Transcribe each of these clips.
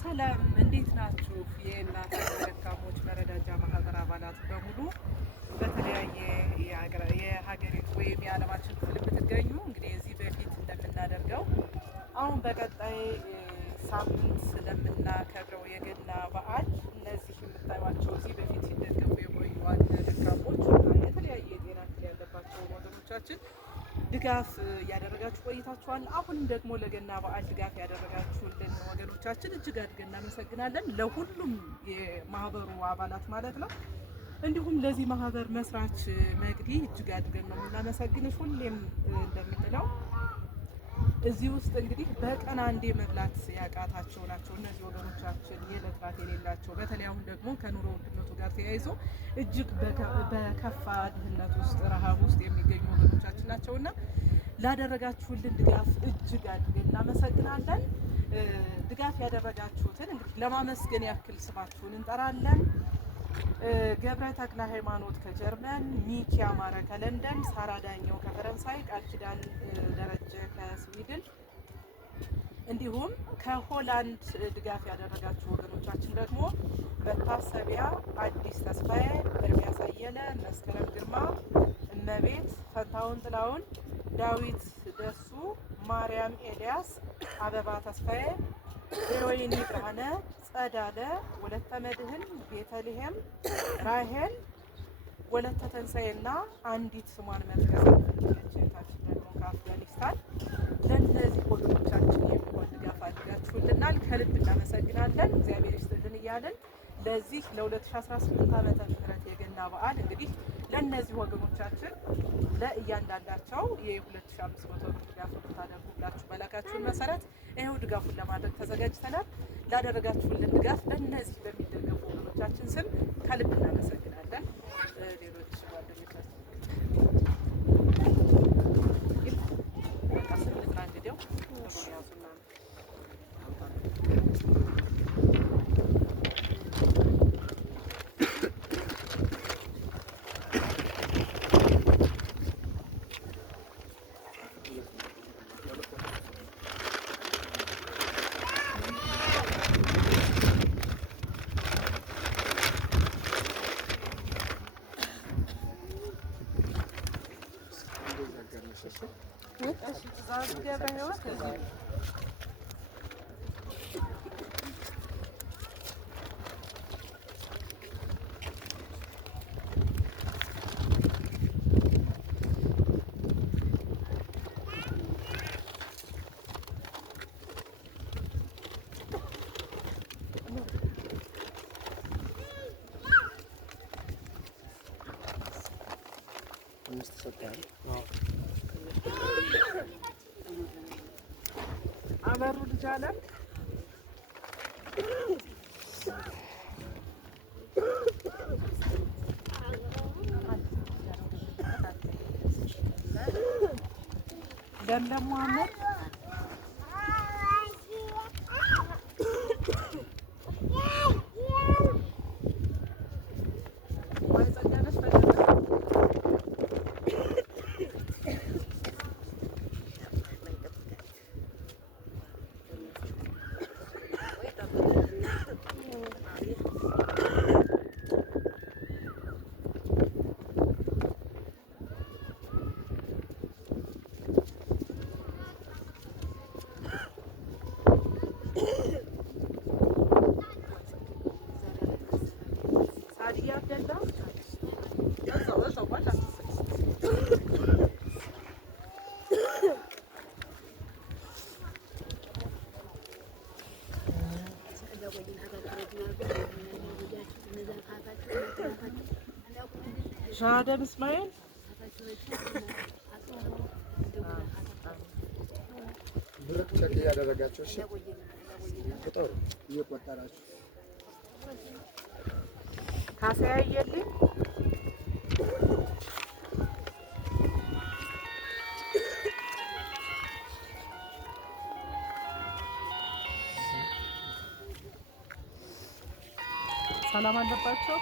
ሰላም እንዴት ናችሁ? የእናት ደካሞች መረዳጃ ማህበር አባላት በሙሉ በተለያየ የሀገሪቱ ወይም የዓለማችን ክፍል የምትገኙ እንግዲህ እዚህ በፊት እንደምናደርገው አሁን በቀጣይ ሳምንት ስለምናከብረው የገና በዓል እነዚህ የምታዩቸው እዚህ በፊት ሲደገሙ የቆዩ ደካሞች እና የተለያየ የጤና እክል ያለባቸው ወገኖቻችን ድጋፍ ያደረጋችሁ ቆይታችኋል። አሁንም ደግሞ ለገና በዓል ድጋፍ ያደረጋችሁልን ወገኖቻችን እጅግ አድርገን እናመሰግናለን። ለሁሉም የማህበሩ አባላት ማለት ነው። እንዲሁም ለዚህ ማህበር መስራች መግዲ እጅግ አድርገን ነው የምናመሰግንሽ። ሁሌም እንደምንለው እዚህ ውስጥ እንግዲህ በቀን አንዴ መብላት ያቃታቸው ናቸው እነዚህ ወገኖቻችን፣ የዕለት ራት የሌላቸው። በተለይ አሁን ደግሞ ከኑሮ ውድነቱ ጋር ተያይዞ እጅግ በከፋ ድህነት ውስጥ ረሃብ ውስጥ የሚገኙ ወገኖቻችን ናቸውና ላደረጋችሁልን ድጋፍ እጅግ አድርገን እናመሰግናለን። ድጋፍ ያደረጋችሁትን እንግዲህ ለማመስገን ያክል ስማችሁን እንጠራለን። ገብረ ተክለ ሃይማኖት ከጀርመን፣ ሚኪ አማረ ከለንደን፣ ሳራ ዳኘው ከፈረንሳይ፣ ቃል ኪዳን ደረጀ ከስዊድን እንዲሁም ከሆላንድ ድጋፍ ያደረጋችሁ ወገኖቻችን ደግሞ መታሰቢያ አዲስ ተስፋዬ፣ ኤርሚያስ አየለ፣ መስከረም ግርማ፣ እመቤት ፈንታውን፣ ጥላውን ዳዊት፣ ደሱ ማርያም፣ ኤልያስ አበባ፣ ተስፋዬ ሄሮይኒ፣ ብርሃነ ጸዳለ፣ ወለተ መድህን፣ ቤተልሔም፣ ራሄል፣ ወለተ ተንሳኤና አንዲት ስሟን መጥቀስ የምንችልታችን ደግሞ ከአፍጋኒስታን ለእነዚህ ወገኖቻችን የሚሆን ድጋፍ አድርጋችሁልናል። ከልብ እናመሰግናለን። እግዚአብሔር ይስጥልን እያለን ለዚህ ለ2018 ዓመተ ምህረት የገና በዓል እንግዲህ ለእነዚህ ወገኖቻችን ለእያንዳንዳቸው የ2500 ብር ድጋፍ እንድታደርጉ ብላችሁ በላካችሁን መሰረት ይኸው ድጋፉን ለማድረግ ተዘጋጅተናል። ላደረጋችሁልን ድጋፍ በእነዚህ በሚደገፉ ወገኖቻችን ስም ከልብ እናመሰግናለን። ሌሎች ጓደኞቻችን ስንጥራ እንግዲው ያዙና አበሩ ልጅ አለም ለምለም መሐመድ ሻደም እስማኤል ብር ቸክ እያደረጋችሁ እሺ፣ ቁጥሩ እየቆጠራችሁ ካሳያየልኝ ሰላም አለባቸው።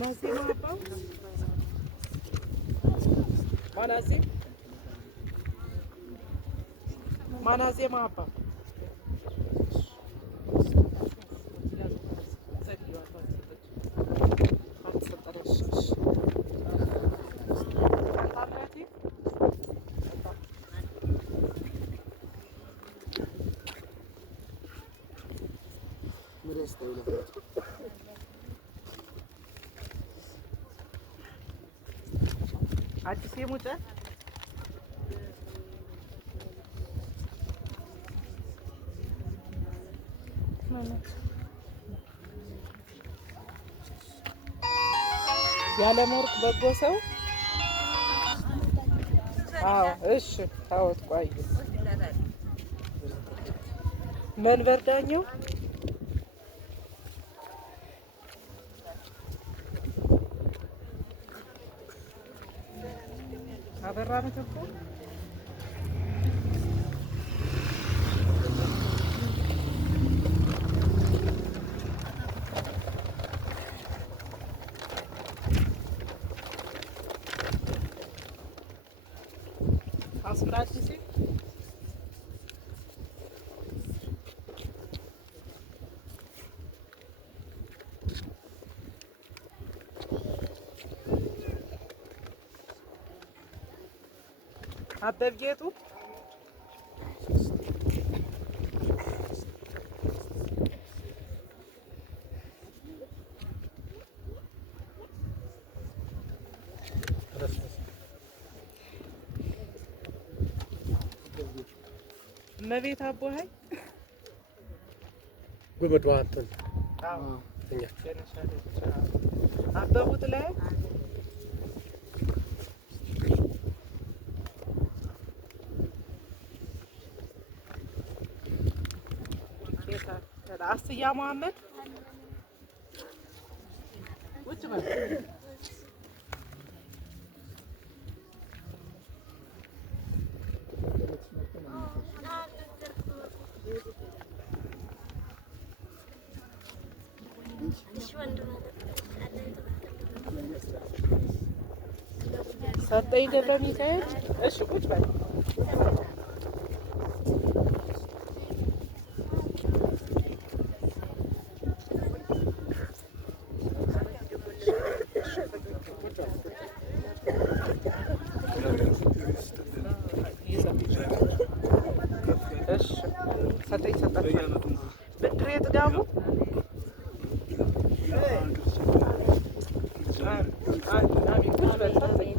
ማናዜማ አባው ማናዜም ማናዜማ አባው አዲስ የሙጨ ያለመርቅ በጎ ሰው። አዎ እሺ ታወት ቆይ መንበር ዳኘው አበራ መተኮ አስራት ሲ አበብ ጌጡ እመቤት አቦሃይ ጉበቷንተን እኛ አበቡት ላይ አስያ መሐመድ ውጭ በል ሰጠኝ ገብረ ሚካኤል እሺ ቁጭ በል ሰጠኝ ሰጣችሁ ብድር የጥጋቡ ቁጭ በል ሰጠኝ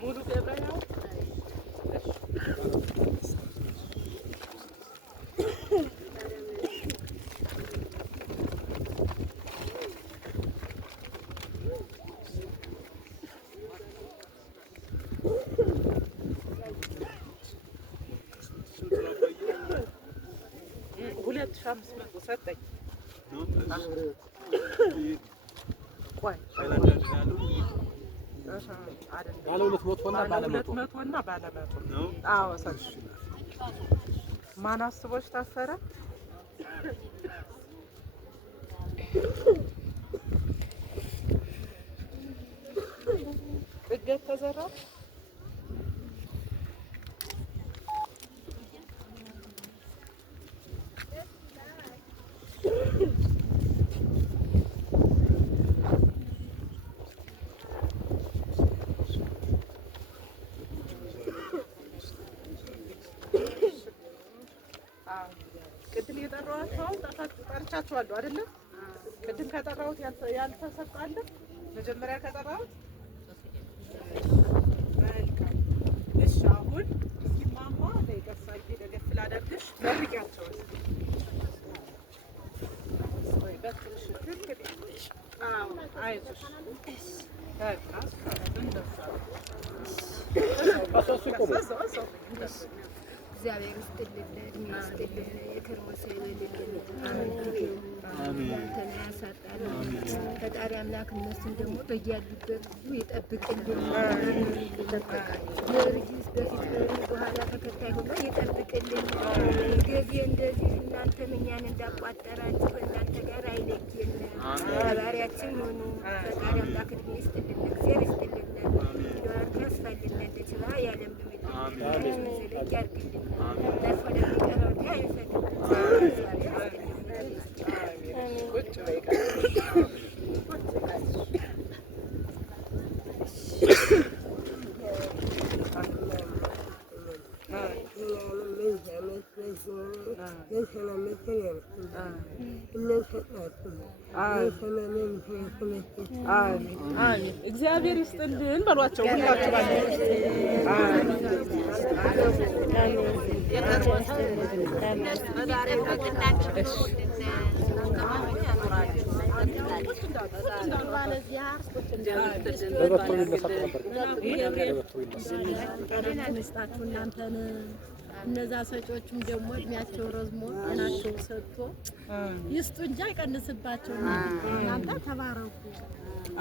ሙሉ ገብረያው ሁለት ሺህ አምስት መቶ ሰጠኝ። ቆይ ባለ ሁለት መቶና ባለ መቶ አዎ ሰጠኝ። ማን አስቦሽ ታሰረ? እገት ተዘራ ቅድም የጠራኋቸው ጠርቻችኋለሁ አይደለ? ቅድም ከጠራሁት ያልተሰጠ አለ? መጀመሪያ ከጠራሁት መልካም። እሺ አሁን ማማ ለይቀሳይ ደገፍ ላደርግሽ መርቂያቸው በትንሽ ትልቅ አይዞሽ በቃ እንደዛ እግዚአብሔር ይስጥልን፣ እድሜ ይስጥልን፣ የከርሞ ሰው ይበልልን። አንተን ያሳጣል ፈጣሪ አምላክ እነሱን ደግሞ በያሉበት ይጠብቅልን። ጊዮርጊስ በፊት በኋላ ተከታይ ሆኖ ይጠብቅልን። ጊዜ እንደዚህ እናንተም እኛን እንዳቋጠራችሁ እናንተ ጋር አይለየን። ተባሪያችን ሆኑ። ፈጣሪ አምላክ እድሜ ይስጥልን፣ እግዚአብሔር ይስጥልን፣ ያስፋልን፣ ስራ ያለምልምልን፣ ዝልቅ ያርግልን፣ ተርፎ ለሚቀረው ዳ ይፈልግ ቁጭ በይ አሜን። እግዚአብሔር ይስጥልን በሏቸው ሁላችሁ እናንተን እነዛ ሰጮችም ደግሞ እድሜያቸው ረዝሞ ጤናቸው ሰጥቶ ይስጡ እንጂ አይቀንስባቸው። እናንተ ተባረኩ።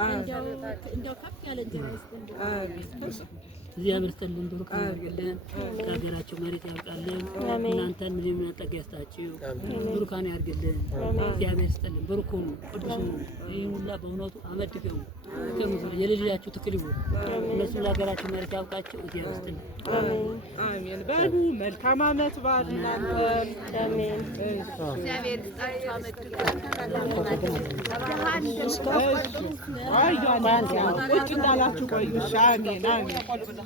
እንዲያው ከፍ ያለ እንጀራ ይስጥልን። እግዚአብሔር ይስጥልን፣ ብሩክ ያድርግልን፣ ከሀገራቸው መሬት ያብቃልን። እናንተን ምንም ጠጋ ያስጣችሁ፣ ብሩካን ያድርግልን። እግዚአብሔር ይስጥልን፣ ብሩክ ሁኑ፣ ቅዱስ ሁኑ። ይህ ሁላ በእውነቱ አመድገሙ የልጃችሁ ትክል ይሁን። እነሱም ለሀገራቸው መሬት ያብቃቸው። እግዚአብሔር ይስጥልን። አሜን በሉ። መልካም ዓመት በዓል እናንተም። አሜን። እግዚአብሔር ይስጣችሁ። ቁጭ እንዳላችሁ ቆዩ። አሜን አሜን።